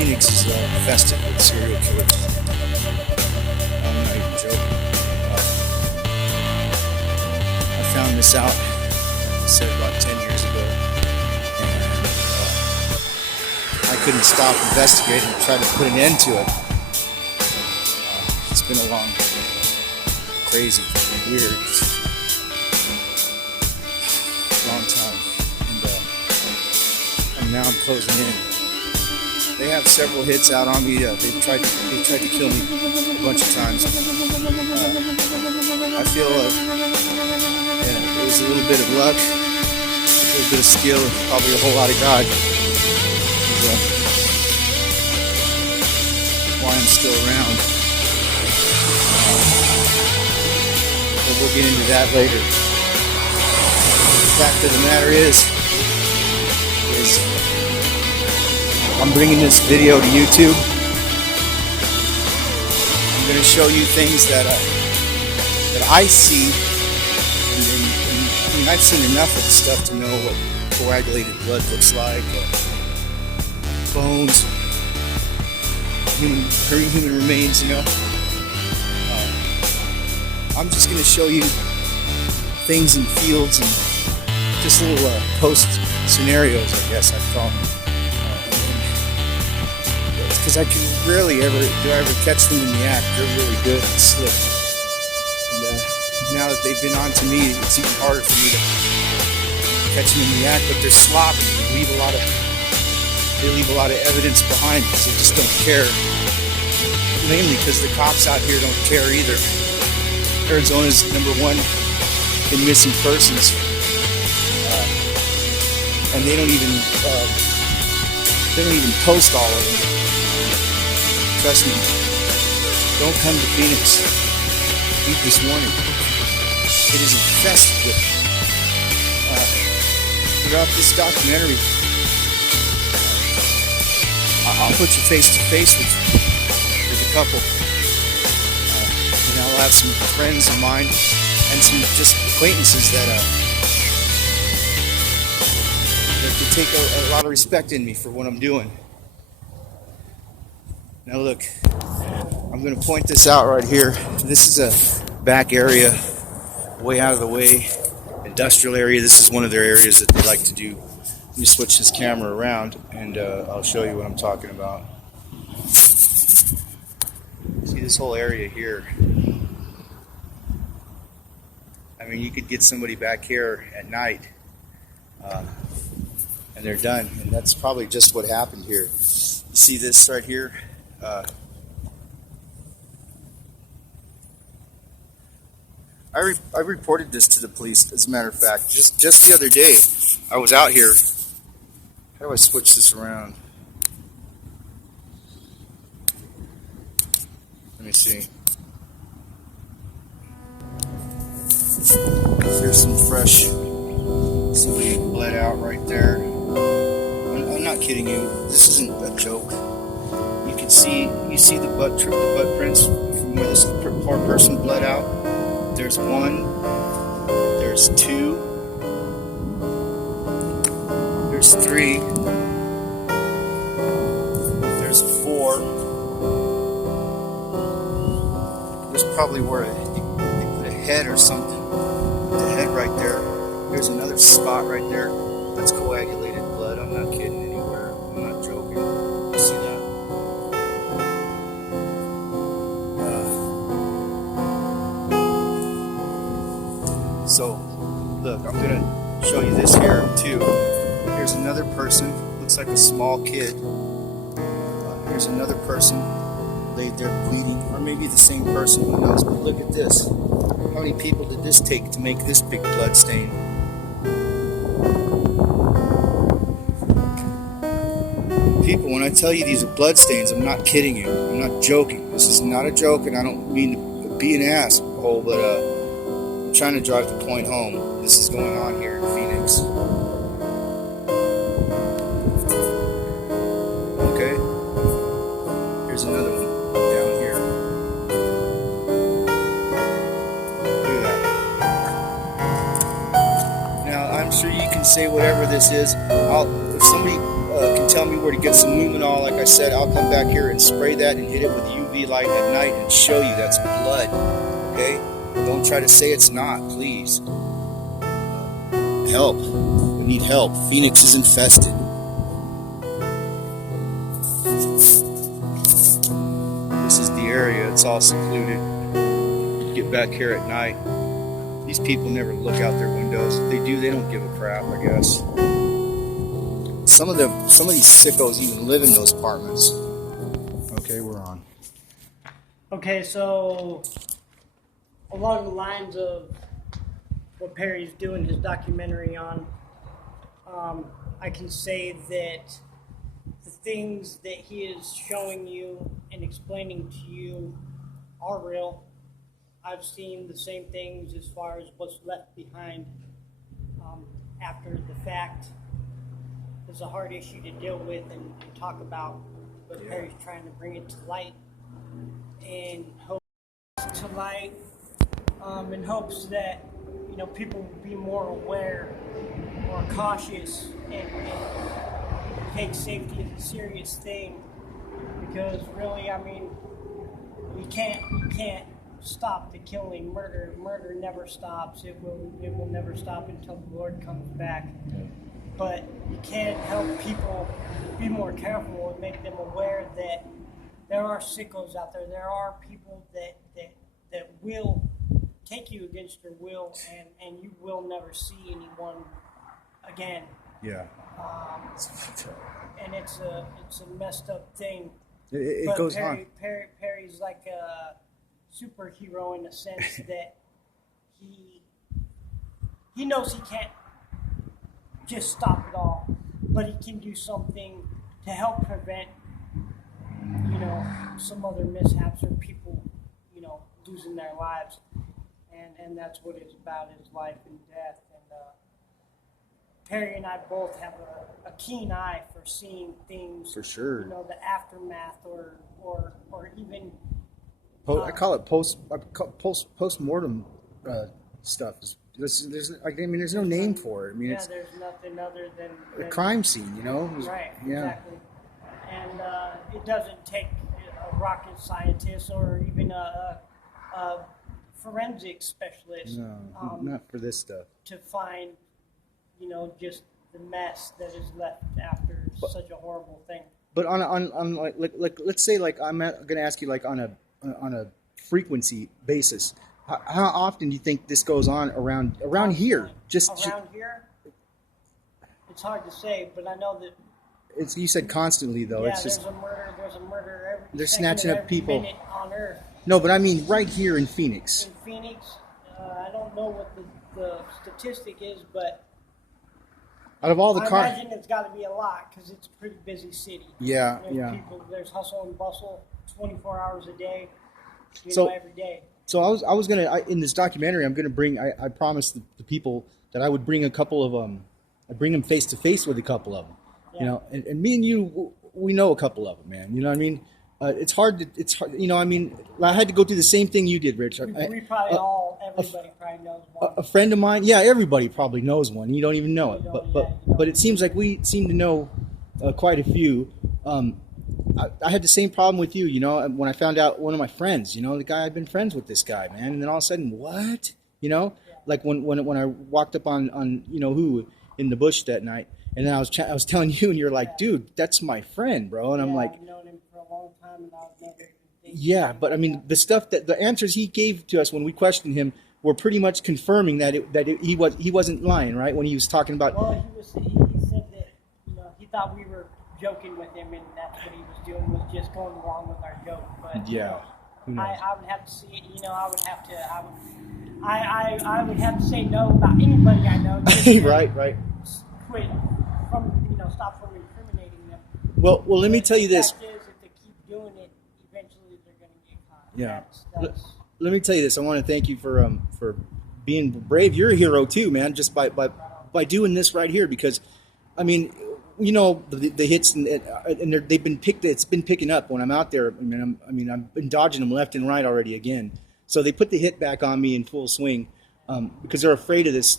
Phoenix is infested with serial killers. I'm not even joking. I found this out, I said, about 10 years ago, and I couldn't stop investigating and try to put an end to it. It's been a long, crazy, weird, long time, and now I'm closing in. They have several hits out on me. They've tried to kill me a bunch of times. I feel it was a little bit of luck, a little bit of skill, and probably a whole lot of God. Why I'm still around. But we'll get into that later. The fact of the matter is I'm bringing this video to YouTube. I'm going to show you things that I see. And I've seen enough of the stuff to know what coagulated blood looks like, bones, human remains. I'm just going to show you things in fields and just little post scenarios, I guess I'd call them. Because I can rarely ever catch them in the act. They're really good and slick. And now that they've been on to me, it's even harder for me to catch them in the act. But they're sloppy. They leave a lot of evidence behind because they just don't care. Mainly because the cops out here don't care either. Arizona's #1 in missing persons, and they don't even post all of them. Trust me, don't come to Phoenix. Heed this warning. It is infested with throughout this documentary. I'll put you face to face with a couple. And I'll have some friends of mine and some just acquaintances that could take a lot of respect in me for what I'm doing. Now look, I'm going to point this out right here. This is a back area, way out of the way, industrial area. This is one of their areas that they like to do. Let me switch this camera around and I'll show you what I'm talking about. See this whole area here. I mean, you could get somebody back here at night and they're done. And that's probably just what happened here. You see this right here? I reported this to the police, as a matter of fact. Just the other day, I was out here. How do I switch this around? Let me see. There's some fresh, somebody bled out right there. I'm not kidding you. This isn't a joke. You see the butt prints from where this poor person bled out. There's one, there's two, there's three, there's four. There's probably where they put a head or something. The head right there. There's another spot right there. That's coagulated blood. I'm not kidding anywhere. I'm not joking. You see that? So, look, I'm going to show you this here, too. Here's another person, looks like a small kid. Here's another person laid there bleeding, or maybe the same person, who knows. But look at this. How many people did this take to make this big blood stain? People, when I tell you these are blood stains, I'm not kidding you. I'm not joking. This is not a joke, and I don't mean to be an asshole, but I'm trying to drive the point home. This is going on here in Phoenix. Okay? Here's another one down here. Look at that. Now, I'm sure you can say whatever this is. If somebody can tell me where to get some luminol, like I said, I'll come back here and spray that and hit it with UV light at night and show you that's blood. Okay? Don't try to say it's not, please. Help. We need help. Phoenix is infested. This is the area. It's all secluded. Get back here at night. These people never look out their windows. If they do, they don't give a crap, I guess. Some of these sickos even live in those apartments. Okay, we're on. Okay, so along the lines of what Perry's doing his documentary on, I can say that the things that he is showing you and explaining to you are real. I've seen the same things as far as what's left behind after the fact. It's a hard issue to deal with and talk about, but Perry's trying to bring it to light and hope to light in hopes that people will be more aware, more cautious, and take safety as a serious thing. Because really, I mean, you can't stop the killing. Murder never stops. It will never stop until the Lord comes back. But you can't help people be more careful and make them aware that there are sickos out there. There are people that will take you against your will, and you will never see anyone again. Yeah. And it's a messed up thing. It goes on. Perry's like a superhero in the sense that he knows he can't just stop it all, but he can do something to help prevent some other mishaps or people losing their lives, and that's what it's about, is life and death. And Perry and I both have a keen eye for seeing things, for sure, the aftermath or even I call it post-mortem stuff. There's no name for it. I mean, there's nothing other than a crime scene, Right, yeah. exactly. And it doesn't take a rocket scientist or even a forensic specialist. No, not for this stuff. To find, just the mess that is left after such a horrible thing. But on like let's say, like, I'm going to ask you, like, on a frequency basis. How often do you think this goes on around here? Around here, it's hard to say, but I know that you said constantly, though. Yeah, it's just there's a murder every they're second snatching of up every people. minute on Earth. No, but I mean right here in Phoenix. In Phoenix, I don't know what the statistic is, but out of all the I imagine it's got to be a lot because it's a pretty busy city. Yeah, There's hustle and bustle 24 hours a day, every day. So I was gonna in this documentary, I'm gonna bring. I promised the people that I would bring a couple of I bring them face to face with a couple of them. Yeah. And me and you, we know a couple of them, man. You know what I mean? It's hard. I mean, I had to go through the same thing you did, Rich. We probably everybody probably knows one. A friend of mine, yeah, everybody probably knows one. You don't even know it, but it seems like we seem to know quite a few. I had the same problem with you, when I found out one of my friends, the guy, I'd been friends with this guy, man, and then all of a sudden, what, like when I walked up on who in the bush that night, and then I was telling you, and you're like, dude, that's my friend, bro, and I'm like, I've known him for a long time, and I've never. Yeah, but I mean, the answers he gave to us when we questioned him were pretty much confirming that he wasn't lying, right? When he was talking about. Well, he said that he thought we were joking with him, and that's what he was doing, was just going along with our joke. But yeah, I would have to see it. I would have to say no about anybody I know. Right. Quit from stop from incriminating them. Well, let me tell you this. The fact is, if they keep doing it, eventually they're going to get caught. Yeah. That's let me tell you this. I want to thank you for being brave. You're a hero too, man. Just by doing this right here, because, I mean, the hits and they've been picked. It's been picking up when I'm out there. I've been dodging them left and right already again. So they put the hit back on me in full swing. because they're afraid of this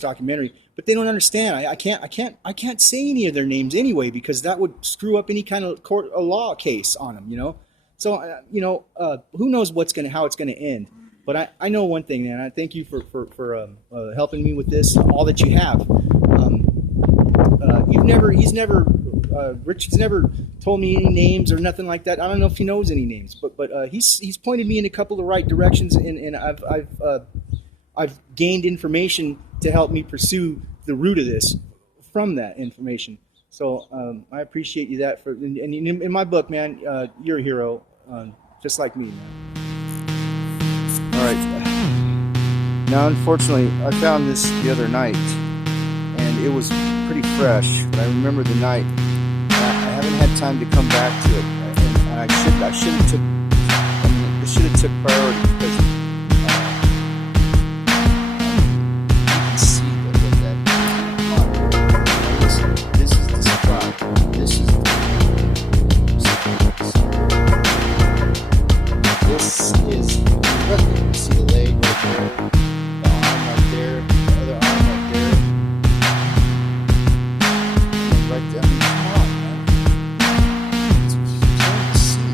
documentary. But they don't understand. I can't say any of their names anyway, because that would screw up any kind of court or law case on them. So who knows how it's gonna end. But I know one thing, man. I thank you for helping me with this, all that you have. Richard's never told me any names or nothing like that. I don't know if he knows any names, but he's pointed me in a couple of right directions, and I've gained information to help me pursue the root of this from that information. So I appreciate you that and in my book, man, you're a hero, just like me, man. All right. Now, unfortunately, I found this the other night, and it was pretty fresh. But I remember the night. I haven't had time to come back to it, and I should have took. This should have took priority, because you can see that. This is the spot. This is look. You see the leg right there, the arm right there, the other arm right there, and right there. I mean, come on, man. It's plain to see.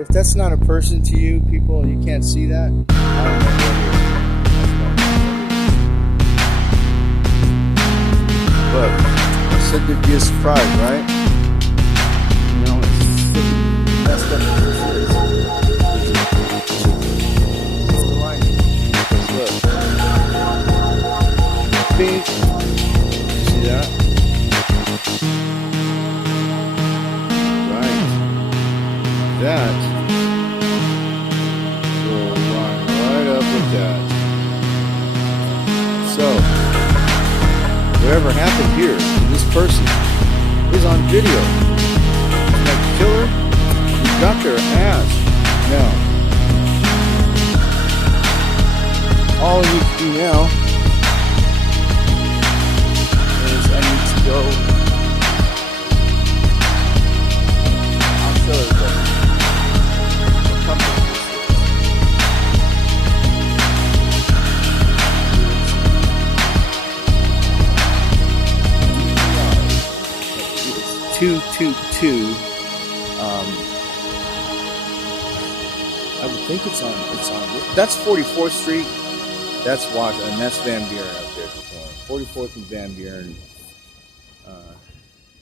If that's not a person to you, people, and you can't see that, I don't know what it is. But I said there'd be a surprise, right? It's messed up as this is. Silver lining. Because look. Bing. See that? Right. That. So, whatever happened here to this person is on video. That killer, you got their ass. Now, all I need to do now is I need to go. I'll show everybody what company this is. It's 222. I would think it's on. That's 44th Street. That's Washington, and that's Van Buren up there. 44th and Van Buren.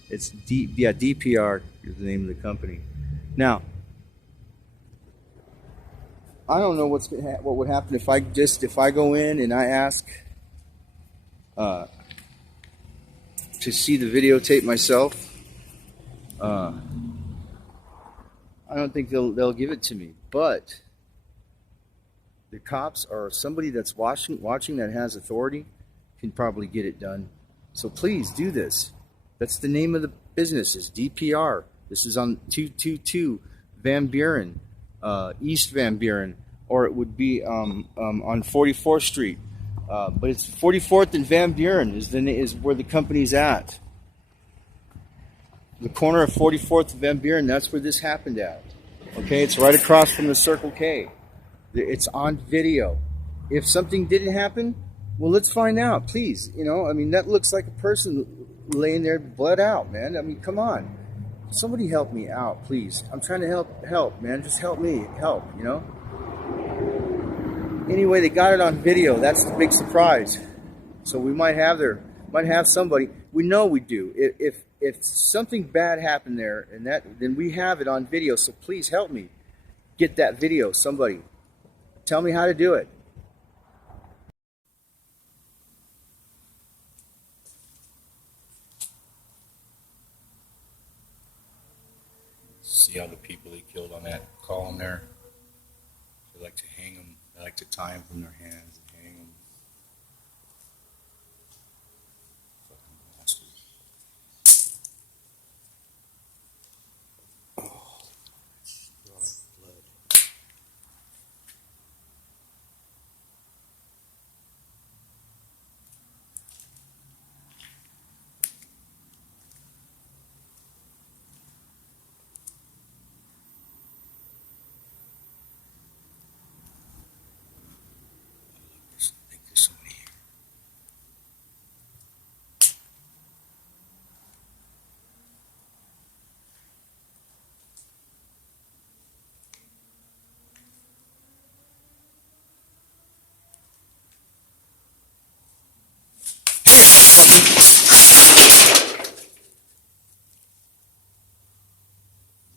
It's DPR is the name of the company. Now, I don't know what would happen if I go in and I ask to see the videotape myself. I don't think they'll give it to me, but the cops or somebody that's watching that has authority can probably get it done. So please do this. That's the name of the business, is DPR. This is on 222 Van Buren, East Van Buren, or it would be on 44th Street. But it's 44th and Van Buren is where the company's at. The corner of 44th and Van Buren, that's where this happened at. Okay, it's right across from the Circle K. It's on video. If something didn't happen, well, let's find out, please. I mean, that looks like a person laying there bled out, man. I mean, come on. Somebody help me out, please. I'm trying to help, man. Just help me, you know? Anyway, they got it on video. That's the big surprise. So we might have somebody. We know we do. If something bad happened there, and then we have it on video. So please help me get that video. Somebody, tell me how to do it. See all the people they killed on that column there? They like to hang them. They like to tie them from their hands and hang them. Fucking bastards. Oh, blood. I think there's somebody here.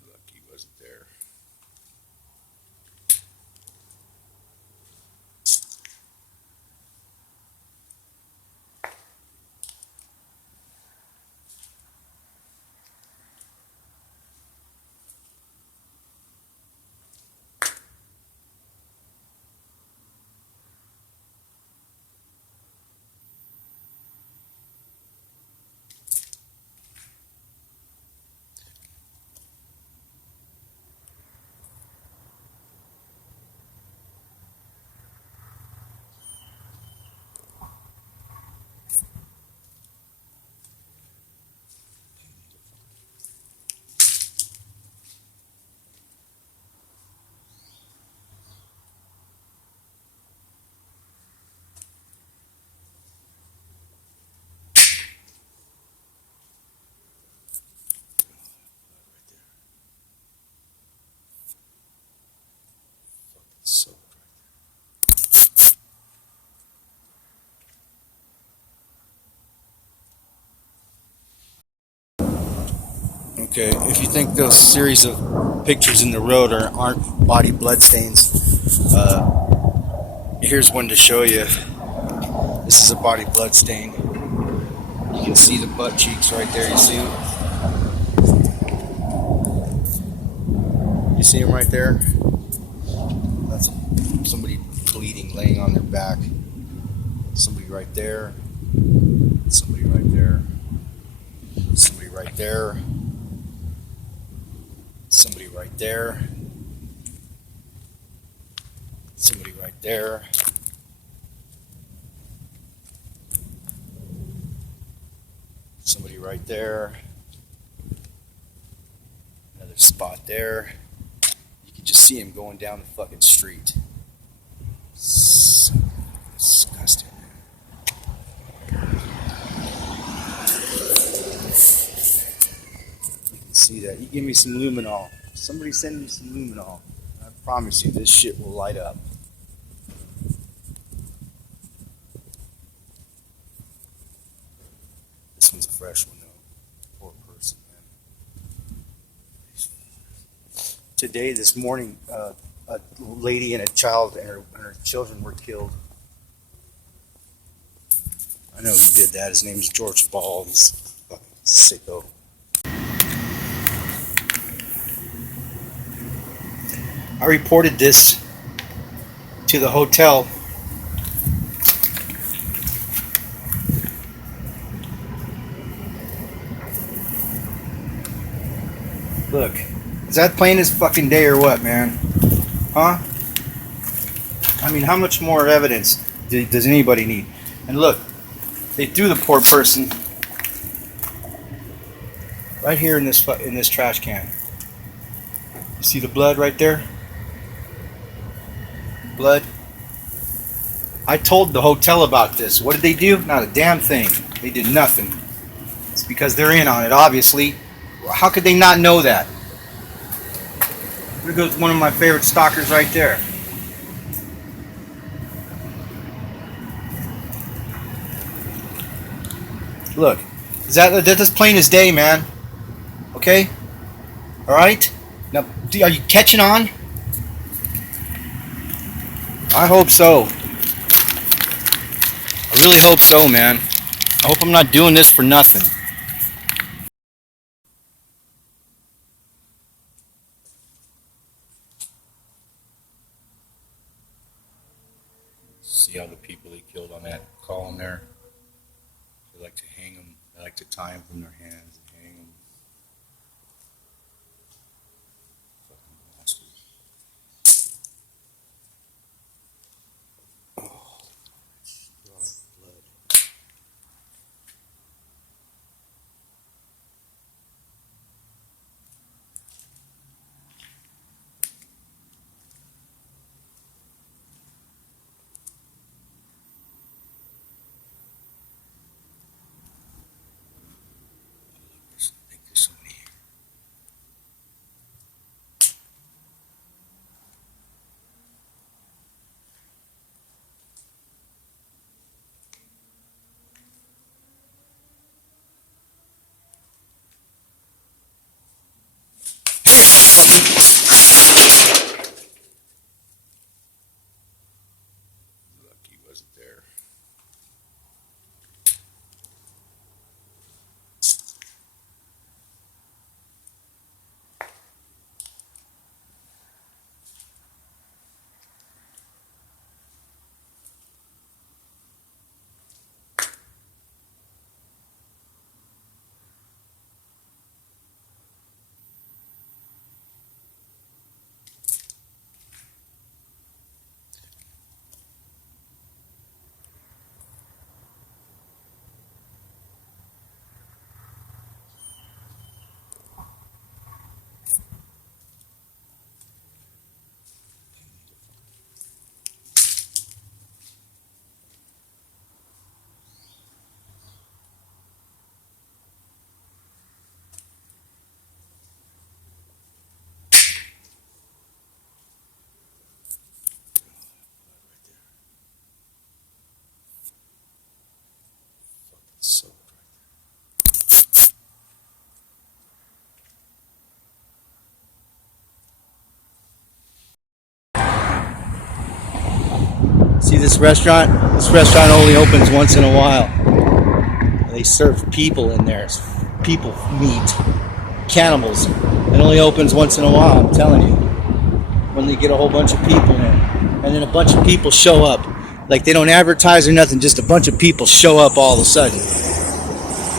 Lucky wasn't there. So okay, if you think those series of pictures in the road aren't body blood stains, here's one to show you. This is a body blood stain. You can see the butt cheeks right there. You see them? You see them right there? That's somebody bleeding, laying on their back. Somebody right there. Somebody right there. Somebody right there. Somebody right there. Somebody right there. Somebody right there. Another spot there. You can just see him going down the fucking street. So disgusting. You can see that. You give me some luminol. Somebody send me some luminol. I promise you this shit will light up. This one's a fresh one though. Poor person, man. Today, this morning, a lady and a child and her children were killed. I know who did that. His name is George Ball. He's a fucking sicko. I reported this to the hotel. Look, is that plain as fucking day or what, man? Huh? I mean, how much more evidence does anybody need? And look, they threw the poor person right here in this trash can. You see the blood right there? Blood. I told the hotel about this. What did they do? Not a damn thing. They did nothing. It's because they're in on it, obviously. How could they not know that? There goes one of my favorite stalkers right there. Look, that's plain as day, man. Okay? All right? Now, are you catching on? I hope so. I really hope so, man. I hope I'm not doing this for nothing. See all the people he killed on that column there? They like to hang them. They like to tie them from their hands and hang them. Fucking monsters. Oh, blood. I think there's so many here. Lucky he wasn't there. So see this restaurant? This restaurant only opens once in a while. They serve people in there. It's people meat. Cannibals. It only opens once in a while, I'm telling you. When they get a whole bunch of people in. And then a bunch of people show up. Like they don't advertise or nothing, just a bunch of people show up all of a sudden.